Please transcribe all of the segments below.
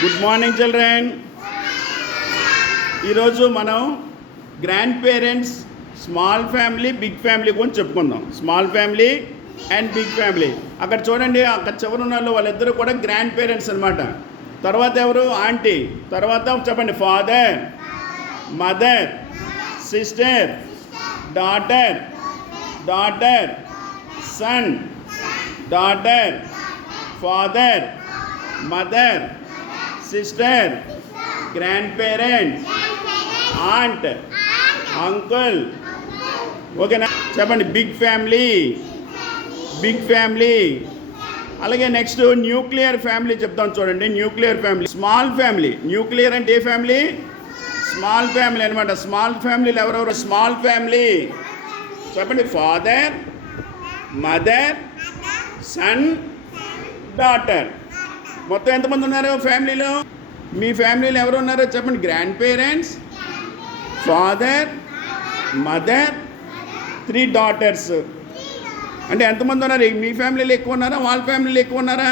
Good morning children. ఈరోజు మనం grandparents small family big family గురించి చెప్పుకుందాం. Small family and big family. అక్కడ చూడండి, అక్కడ చివరి ఉన్న వాళ్ళిద్దరూ కూడా గ్రాండ్ పేరెంట్స్ అనమాట. తర్వాత ఎవరు? ఆంటీ. తర్వాత చెప్పండి, father, mother, sister, daughter, son, daughter, father, mother, sister, grandparents, aunt, uncle. ఓకేనా? చెప్పండి, బిగ్ ఫ్యామిలీ. అలాగే నెక్స్ట్ న్యూక్లియర్ ఫ్యామిలీ చెప్తాను చూడండి. Nuclear family, small family. Nuclear అంటే ఏ ఫ్యామిలీ? స్మాల్ ఫ్యామిలీ అనమాట. స్మాల్ ఫ్యామిలీలు ఎవరెవరు? స్మాల్ ఫ్యామిలీ చెప్పండి, ఫాదర్, మదర్, సన్, డాటర్. మొత్తం ఎంతమంది ఉన్నారు ఫ్యామిలీలో? మీ ఫ్యామిలీలో ఎవరు ఉన్నారో చెప్పండి. Grandparents, father, mother, 3 daughters. అంటే ఎంతమంది ఉన్నారు? మీ ఫ్యామిలీలో ఎక్కువ ఉన్నారా, వాళ్ళ ఫ్యామిలీలో ఎక్కువ ఉన్నారా?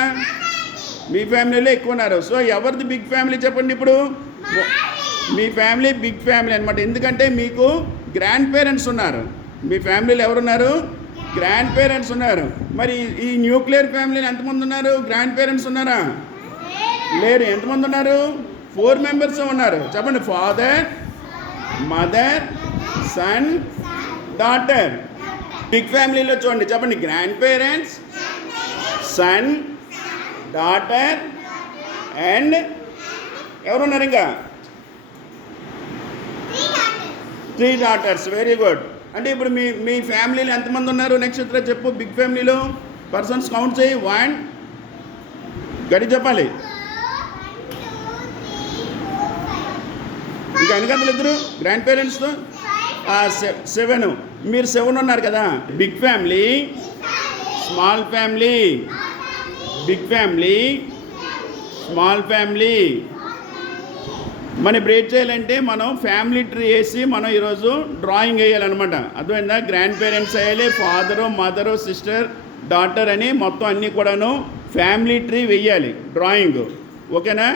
మీ ఫ్యామిలీలో ఎక్కువ ఉన్నారు. సో ఎవరిది బిగ్ ఫ్యామిలీ చెప్పండి. ఇప్పుడు మీ ఫ్యామిలీ బిగ్ ఫ్యామిలీ అనమాట. ఎందుకంటే మీకు గ్రాండ్ పేరెంట్స్ ఉన్నారు. మీ ఫ్యామిలీలో ఎవరున్నారు? గ్రాండ్ పేరెంట్స్ ఉన్నారు. మరి ఈ న్యూక్లియర్ ఫ్యామిలీలో ఎంతమంది ఉన్నారు? గ్రాండ్ పేరెంట్స్ ఉన్నారా? లేరు. ఎంతమంది ఉన్నారు? 4 మెంబర్స్ ఉన్నారు. చెప్పండి, ఫాదర్, మదర్, సన్, డాటర్. బిగ్ ఫ్యామిలీలో చూడండి, చెప్పండి, grandparents, son, daughter and ఎవరున్నారు? ఇంకా 3 డాటర్స్. Very good. అంటే ఇప్పుడు మీ ఫ్యామిలీలో ఎంతమంది ఉన్నారు? నెక్స్ట్ చెప్పు. బిగ్ ఫ్యామిలీలో పర్సన్స్ కౌంట్ చేయి. 1 గడి చెప్పాలి. ఇంకా ఎన్నికంతలు ఇద్దరు గ్రాండ్ పేరెంట్స్తో? 7. మీరు 7 ఉన్నారు కదా. Big family, small family, big family, small family. మనం బ్రేక్ చేయాలంటే మనం ఫ్యామిలీ ట్రీ వేసి మనం ఈరోజు డ్రాయింగ్ వేయాలన్నమాట. అర్థమైందా? గ్రాండ్ పేరెంట్స్ వేయాలి, ఫాదరు, మదరు, సిస్టర్, డాటర్ అని మొత్తం అన్నీ కూడాను ఫ్యామిలీ ట్రీ వేయాలి డ్రాయింగ్. ఓకేనా?